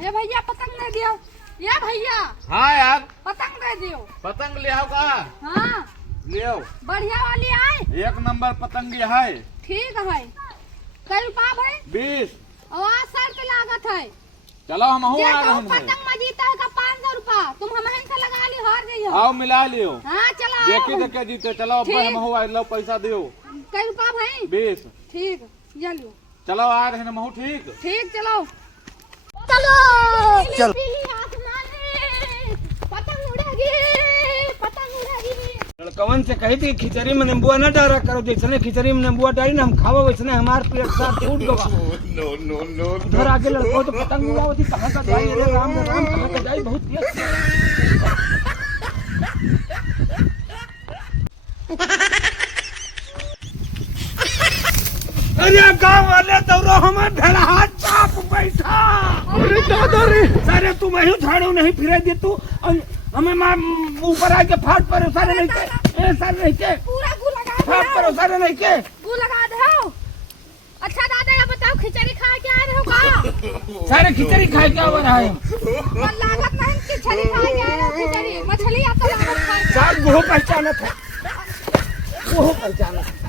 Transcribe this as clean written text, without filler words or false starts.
ये भैया पतंग दे दियो। ये भैया हाँ यार पतंग दे दियो। पतंग ले आओ का? हाँ ले आओ। बढ़िया वाली आए। एक नंबर पतंग है। ठीक है। कई रुपया भाई? 20। और 60 की लागत है। चलो हम आ रहे हैं। पतंग में जीता है का 500 रुपया। तुम हम से लगा ली हार गई हो। आओ मिला लियो। हाँ चलो देखी देखे जीते। चलो हम हुआ लो पैसा दियो। कई रुपया भाई? 20। ठीक ये लो। चलो आ रहे हैं महू। ठीक ठीक चलो चलो चल। पतंग उड़ेगी पतंग उड़ेगी। लड़कवन से कही थी खिचड़ी में नींबुआ न डाला करो, जैसे खिचड़ी में नींबुआ डाली ना हम खावा वैसे हमारे पेट साथ फूट गवा। इधर आगे लड़कों तो पतंग उड़ा होती कहाँ का जाई, अरे राम राम कहाँ का जाई, बहुत तेज। अरे गाँव वाले दौड़ो हमारे भेड़ा हाथ चाप बैठा। अरे दादा रे सारे तुम ही झाड़ू नहीं फिरा दे तू हमें मां ऊपर आके फाट पर सारे नहीं के ए सारे नहीं के पूरा गु लगा दे। फाट पर सारे नहीं के गु लगा दे। अच्छा दादा ये बताओ खिचड़ी खा के आ रहे हो का? सारे खिचड़ी खा के आ रहा है। और लागत नहीं खिचड़ी खा के आ रहे हो। खिचड़ी मछली आता लागत खाए। साथ वो पहचानत है, वो पहचानत है।